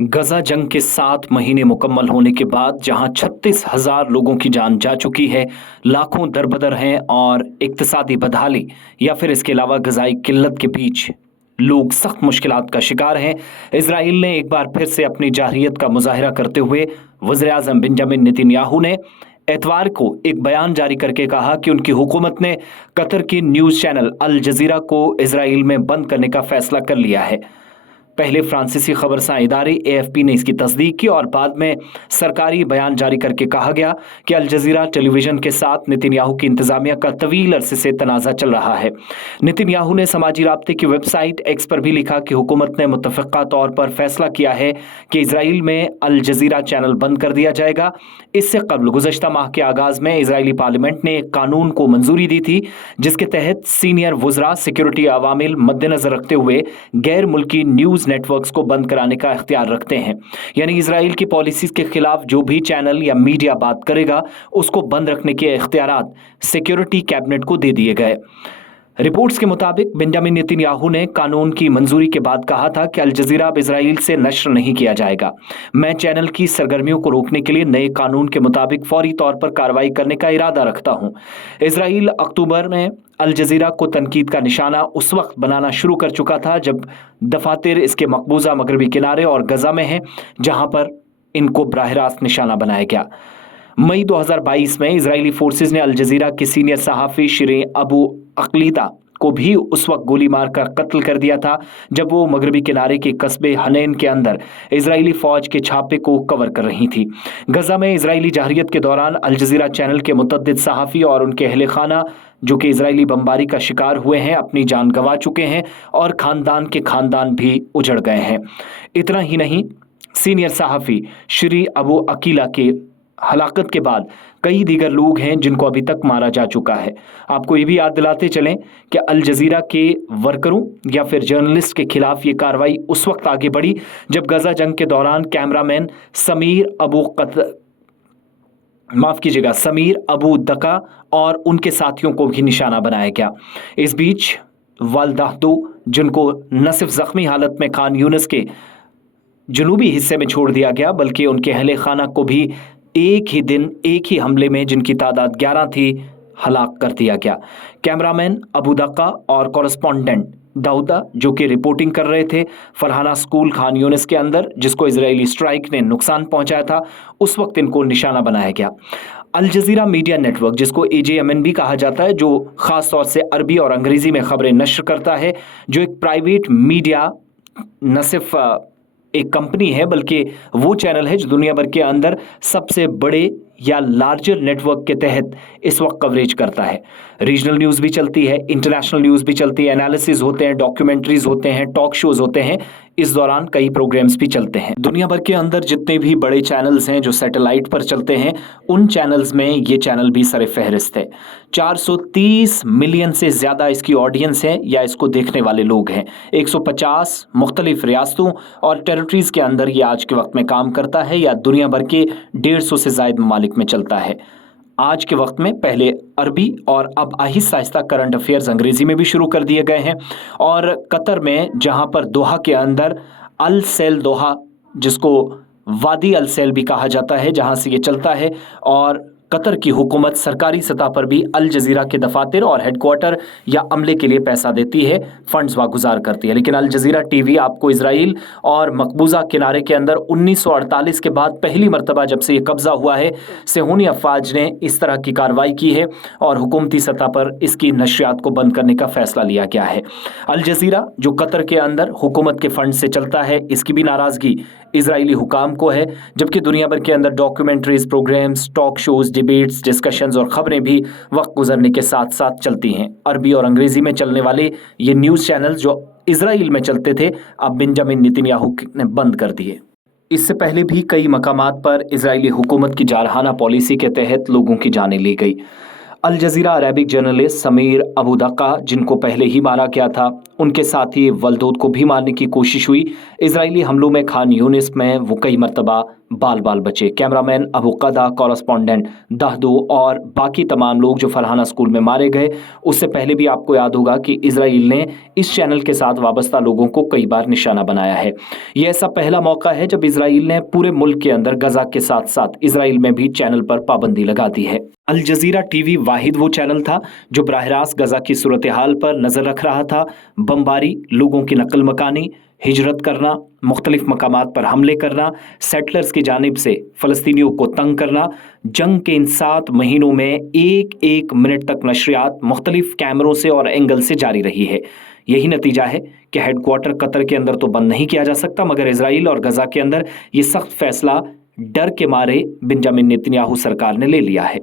गजा जंग के 7 महीने मुकम्मल होने के बाद जहां 36,000 लोगों की जान जा चुकी है, लाखों दरबदर हैं और इक्तिसादी बदहाली या फिर इसके अलावा गजाई किल्लत के बीच लोग सख्त मुश्किलात का शिकार हैं। इसराइल ने एक बार फिर से अपनी जारहियत का मुजाहिरा करते हुए वज़ीर आज़म बेंजामिन नेतन्याहू ने एतवार को एक बयान जारी करके कहा कि उनकी हुकूमत ने कतर की न्यूज़ चैनल अल जजीरा को इसराइल में बंद करने का फैसला कर लिया है। पहले फ्रांसीसी खबरसां इदारे एएफपी ने इसकी तस्दीक की और बाद में सरकारी बयान जारी करके कहा गया कि अल जजीरा टेलीविजन के साथ नेतन्याहू की इंतजामिया का तवील अरसे से तनाज़ा चल रहा है। नेतन्याहू ने समाजी राब्ते की वेबसाइट एक्स पर भी लिखा कि हुकूमत ने मुत्तफ़िक़ा तौर पर फैसला किया है कि इसराइल में अल जजीरा चैनल बंद कर दिया जाएगा। इससे कबल गुज़श्ता माह के आगाज़ में इजरायली पार्लियामेंट ने एक कानून को मंजूरी दी थी जिसके तहत सीनियर वज़रा सिक्योरिटी अवामिल मद्देनज़र रखते हुए गैर मुल्की न्यूज़ नेटवर्क्स को बंद कराने का इख्तियार रखते हैं। यानी इजराइल की पॉलिसीज के खिलाफ जो भी चैनल या मीडिया बात करेगा उसको बंद रखने के इख्तियारात सिक्योरिटी कैबिनेट को दे दिए गए। रिपोर्ट्स के मुताबिक बेंजामिन नेतन्याहू ने कानून की मंजूरी के बाद कहा था कि अल जजीरा अब इसराइल से नश्र नहीं किया जाएगा। मैं चैनल की सरगर्मियों को रोकने के लिए नए कानून के मुताबिक फौरी तौर पर कार्रवाई करने का इरादा रखता हूं। इसराइल अक्टूबर में अल जजीरा को तनकीद का निशाना उस वक्त बनाना शुरू कर चुका था जब दफातर इसके मकबूजा मगरबी किनारे और गजा में हैं, जहां पर इनको बराह रास्त निशाना बनाया गया। मई 2022 में इजरायली फोर्सेज ने अल जजीरा के सीनियर सहाफ़ी शिरीन अबू अक्लीदा को भी उस वक्त गोली मारकर कत्ल कर दिया था जब वो मगरबी किनारे के कस्बे हनैन के अंदर इजरायली फौज के छापे को कवर कर रही थी। गजा में इजरायली जाहरियत के दौरान अल जजीरा चैनल के मुतअद्दिद सहाफ़ी और उनके अहले खाना जो कि इजरायली बमबारी का शिकार हुए हैं, अपनी जान गंवा चुके हैं और खानदान के खानदान भी उजड़ गए हैं। इतना ही नहीं, सीनियर सहाफ़ी श्री अबू अकीला के हलाकत के बाद कई दीगर लोग हैं जिनको अभी तक मारा जा चुका है। आपको ये भी याद दिलाते चलें कि अल जजीरा के वर्करों या फिर जर्नलिस्ट के खिलाफ ये कार्रवाई उस वक्त आगे बढ़ी जब गजा जंग के दौरान कैमरामैन समीर अबू दका और उनके साथियों को भी निशाना बनाया गया। इस बीच वालदाहदो, जिनको न सिर्फ जख्मी हालत में खान यूनिस के जनूबी हिस्से में छोड़ दिया गया बल्कि उनके अहले खाना को भी एक ही दिन एक ही हमले में, जिनकी तादाद 11 थी, हलाक कर दिया गया। कैमरामैन अबू दक्का और कॉरेस्पॉन्डेंट दाऊदा जो कि रिपोर्टिंग कर रहे थे फरहाना स्कूल खान यूनिस के अंदर, जिसको इजरायली स्ट्राइक ने नुकसान पहुंचाया था, उस वक्त इनको निशाना बनाया गया। अल जजीरा मीडिया नेटवर्क, जिसको AJMN भी कहा जाता है, जो ख़ास तौर से अरबी और अंग्रेज़ी में खबरें नश्र करता है, जो एक प्राइवेट मीडिया न सिर्फ एक कंपनी है बल्कि वो चैनल है जो दुनिया भर के अंदर सबसे बड़े या लार्जर नेटवर्क के तहत इस वक्त कवरेज करता है। रीजनल न्यूज़ भी चलती है, इंटरनेशनल न्यूज़ भी चलती है, एनालिसिस होते हैं, डॉक्यूमेंट्रीज होते हैं, टॉक शोज होते हैं। इस दौरान कई प्रोग्राम्स भी चलते हैं। दुनिया भर के अंदर जितने भी बड़े चैनल्स हैं जो सैटेलाइट पर चलते हैं, उन चैनल्स में ये चैनल भी सर फहरिस्त है। 430 मिलियन से ज़्यादा इसकी ऑडियंस है या इसको देखने वाले लोग हैं। 150 मुख्तलिफ रियासतों और टेरिटरीज़ के अंदर ये आज के वक्त में काम करता है या दुनिया भर के 150 से ज़ायद ममालिक में चलता है। आज के वक्त में पहले अरबी और अब आहिस्ता आहिस्ता करंट अफेयर्स अंग्रेज़ी में भी शुरू कर दिए गए हैं। और कतर में, जहां पर दोहा के अंदर अल सेल दोहा, जिसको वादी अल सेल भी कहा जाता है, जहां से ये चलता है, और कतर की हुकूमत सरकारी सतह पर भी अल जजीरा के दफातर और हेडक्वार्टर या अमले के लिए पैसा देती है, फंड्स वागुजार करती है। लेकिन अल जजीरा टीवी आपको इसराइल और मकबूजा किनारे के अंदर 1948 के बाद पहली मरतबा जब से ये कब्जा हुआ है, सेहूनी अफवाज ने इस तरह की कार्रवाई की है और हुकूमती सतह पर इसकी नशरियात को बंद करने का फैसला लिया गया है। अल जजीरा जो कतर के अंदर हुकूमत के फंड से चलता है, इसकी भी नाराज़गी इजरायली हुकाम को है, जबकि दुनिया भर के अंदर documentaries, programmes, talk shows, debates, discussions और खबरें भी वक्त गुजरने के साथ साथ चलती हैं। अरबी और अंग्रेजी में चलने वाले ये न्यूज़ चैनल्स जो इजराइल में चलते थे, अब बेंजामिन नेतन्याहू ने बंद कर दिए। इससे पहले भी कई मकामात पर इजरायली हुकूमत की जारहाना पॉलिसी के तहत लोगों की जानें ली गई। अल जजीरा अरबिक जर्नलिस्ट समीर अबू दक्का, जिनको पहले ही मारा गया था, उनके साथी वलदूद को भी मारने की कोशिश हुई। इजरायली हमलों में खान यूनिस में वो कई मरतबा बाल बाल बचे। कैमरामैन अबू कदा, कॉरेस्पॉन्डेंट दाहदो और बाकी तमाम लोग जो फरहाना स्कूल में मारे गए, उससे पहले भी आपको याद होगा कि इजराइल ने इस चैनल के साथ वाबस्ता लोगों को कई बार निशाना बनाया है। यह ऐसा पहला मौका है जब इजराइल ने पूरे मुल्क के अंदर गजा के साथ साथ इजराइल में भी चैनल पर पाबंदी लगा दी है। अल जजीरा टीवी वाहिद वो चैनल था जो बराह रास्त गजा की सूरत हाल पर नजर रख रहा था। बमबारी, लोगों की नकल मकानी, हिजरत करना, मुख्तलिफ मकामात पर हमले करना, सेटलर्स की जानिब से फ़लस्तीनियों को तंग करना, जंग के इन 7 महीनों में एक एक मिनट तक नशरियात मुख्तलिफ कैमरों से और एंगल से जारी रही है। यही नतीजा है कि हेडक्वार्टर कतर के अंदर तो बंद नहीं किया जा सकता, मगर इजराइल और गजा के अंदर ये सख्त फैसला डर के मारे बेंजामिन नेतन्याहू सरकार ने ले लिया है।